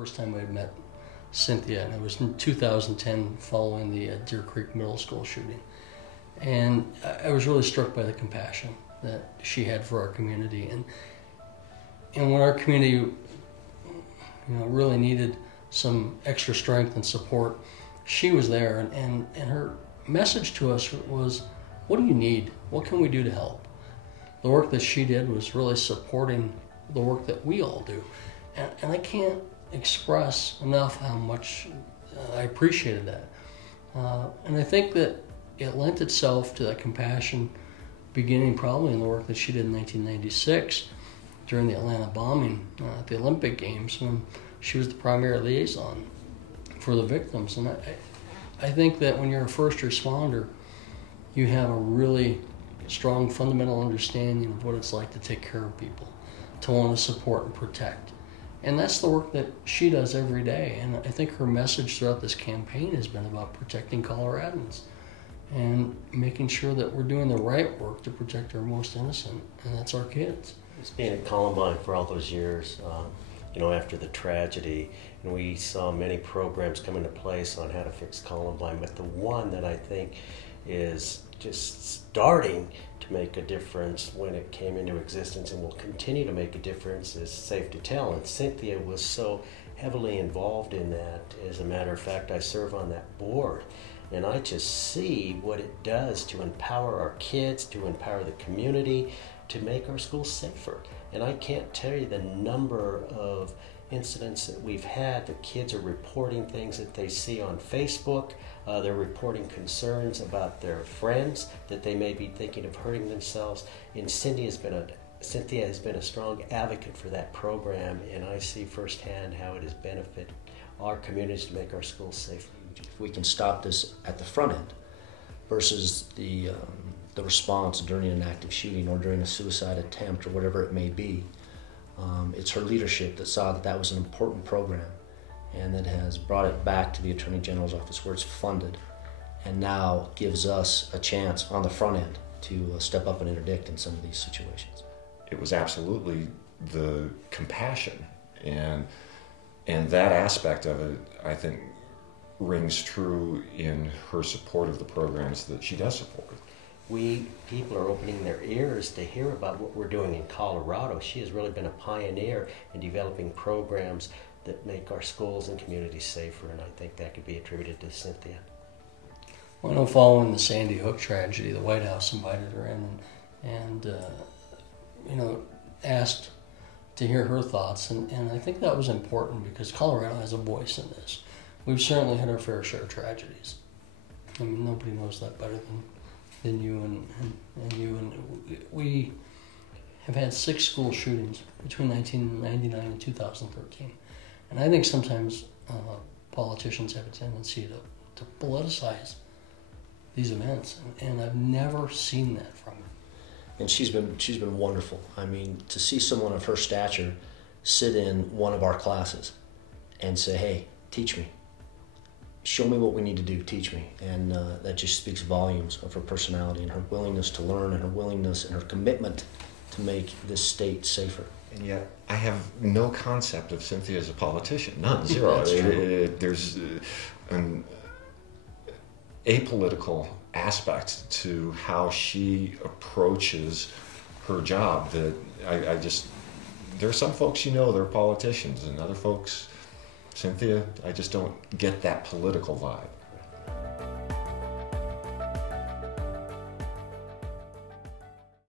first time I met Cynthia, and it was in 2010 following the Deer Creek Middle School shooting. And I was really struck by the compassion that she had for our community. And when our community really needed some extra strength and support, she was there. And her message to us was, what do you need? What can we do to help? The work that she did was really supporting the work that we all do. And I can't express enough how much I appreciated that. And I think that it lent itself to that compassion beginning probably in the work that she did in 1996 during the Atlanta bombing at the Olympic Games, when she was the primary liaison for the victims. And I think that when you're a first responder, you have a really strong fundamental understanding of what it's like to take care of people, to want to support and protect. And that's the work that she does every day. And I think her message throughout this campaign has been about protecting Coloradans and making sure that we're doing the right work to protect our most innocent, and that's our kids. Just being at Columbine for all those years, after the tragedy, and we saw many programs come into place on how to fix Columbine, but the one that I think is just starting to make a difference when it came into existence and will continue to make a difference is Safe to Tell. And Cynthia was so heavily involved in that. As a matter of fact, I serve on that board. And I just see what it does to empower our kids, to empower the community, to make our schools safer. And I can't tell you the number of incidents that we've had. The kids are reporting things that they see on Facebook. They're reporting concerns about their friends, that they may be thinking of hurting themselves. And Cynthia has been a strong advocate for that program, and I see firsthand how it has benefited our communities to make our schools safer. If we can stop this at the front end versus the response during an active shooting or during a suicide attempt or whatever it may be, it's her leadership that saw that was an important program and that has brought it back to the Attorney General's office where it's funded, and now gives us a chance on the front end to step up and interdict in some of these situations. It was absolutely the compassion and that aspect of it, I think, rings true in her support of the programs that she does support. People are opening their ears to hear about what we're doing in Colorado. She has really been a pioneer in developing programs that make our schools and communities safer, and I think that could be attributed to Cynthia. Well, I know following the Sandy Hook tragedy, the White House invited her in and asked to hear her thoughts, and I think that was important because Colorado has a voice in this. We've certainly had our fair share of tragedies. I mean, nobody knows that better than you and you. And we have had 6 school shootings between 1999 and 2013. And I think sometimes politicians have a tendency to politicize these events, and I've never seen that from her. And she's been wonderful. I mean, to see someone of her stature sit in one of our classes and say, "Hey, teach me. Show me what we need to do, teach me." And that just speaks volumes of her personality and her willingness to learn and her willingness and her commitment to make this state safer. And yet, I have no concept of Cynthia as a politician. None, zero. There's an apolitical aspect to how she approaches her job that there are some folks they're politicians, and other folks, Cynthia, I just don't get that political vibe.